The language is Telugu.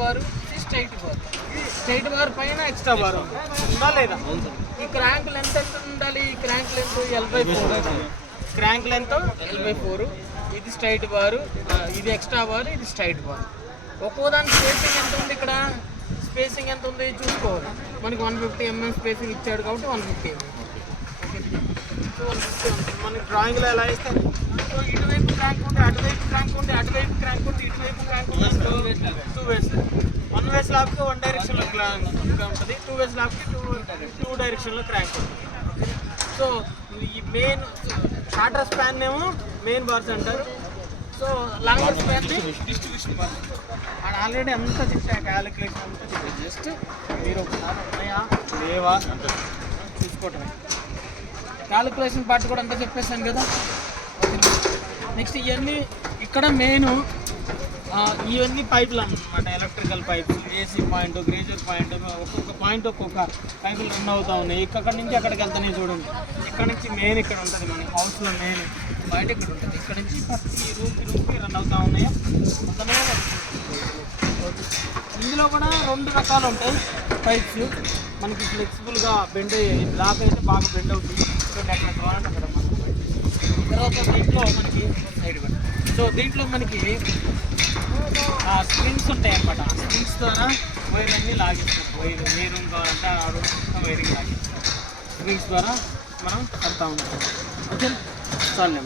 బార్, ఇది స్ట్రైట్ బార్. స్ట్రైట్ బార్ పైన ఎక్స్ట్రా బార్ ఉందా లేదా? ఈ క్రాంక్ లెంత్ ఎంత ఉండాలి? ఈ crank length L/4. Crank length L/4. ఇది స్ట్రైట్ బార్, ఇది ఎక్స్ట్రా బార్, ఇది స్ట్రైట్ బార్. ఒక్కో దాని స్పేసింగ్ ఎంత ఉంది? ఇక్కడ స్పేసింగ్ ఎంత ఉంది చూసుకోవాలి. మనకి 150 mm స్పేసింగ్ ఇచ్చాడు కాబట్టి 150 mm. సో 150 ఉంటుంది మనకి డ్రాయింగ్లో ఎలా ఇస్తే. సో ఇటువైపు క్రాంక్ ఉంది, అటువైపు క్రాంక్ ఉంది, అటువైపు క్రాంక్ ఉంది, ఇటువైపు క్రాంక్ ఉంది. 2 వేస్. 1 వే స్లాబ్కి 1 డైరెక్షన్లో ఉంటుంది, 2 వే స్లాబ్కి 2 డైరెక్షన్లో క్రాంక్ ఉంటుంది. సో ఈ మెయిన్ షార్టర్ స్పాన్ ఏమో మెయిన్ బార్స్ అంటారు. సో లాంగర్ స్పాన్ని డిస్ట్రిబ్యూషన్ బార్స్. అండ్ ఆల్రెడీ అంతా చెప్పాను, క్యాలిక్యులేషన్ అంతా చెప్పాను. జస్ట్ మీరు ఒకసారి ఉన్నాయా లేవా చూసుకోవటమే. క్యాలిక్యులేషన్ పార్ట్ కూడా అంతా చెప్పేసాను కదా. నెక్స్ట్ ఇవన్నీ ఇక్కడ మెయిన్ ఇవన్నీ పైపులు అన్నమాట, electrical pipes. AC point, గ్రేజర్ point, ఒక్కొక్క పాయింట్ ఒక్కొక్క పైపులు రన్ అవుతూ ఉన్నాయి. ఇక్కడ నుంచి అక్కడికి వెళ్తానే చూడండి. ఇక్కడ నుంచి మెయిన్ ఇక్కడ ఉంటుంది, మన హౌస్లో మెయిన్ పాయింట్ ఇక్కడ ఉంటుంది. ఇక్కడ నుంచి ప్రతి రూమ్కి రన్ అవుతూ ఉన్నాయి. ఇందులో కూడా 2 రకాలు ఉంటాయి పైప్స్. మనకి ఫ్లెక్సిబుల్గా బెండ్ బ్లాక్ అయితే బాగా బెండ్ అవుతుంది. ఇక్కడ ఎక్కడ కావాలంటే అక్కడ మనకి. తర్వాత దీంట్లో మనకి సైడ్ బెండ్. సో దీంట్లో మనకి స్ప్రింగ్స్ ఉంటాయి అన్నమాట. స్ప్రింగ్స్ ద్వారా వైర్ అన్నీ లాగిస్తాం. వైర్ ఏ రూమ్ కావాలంటే ఆ రూమ్ వైరింగ్ లాగిస్తాం. స్ప్రింగ్స్ ద్వారా మనం కడతా ఉంటాం. ఓకే చాలు.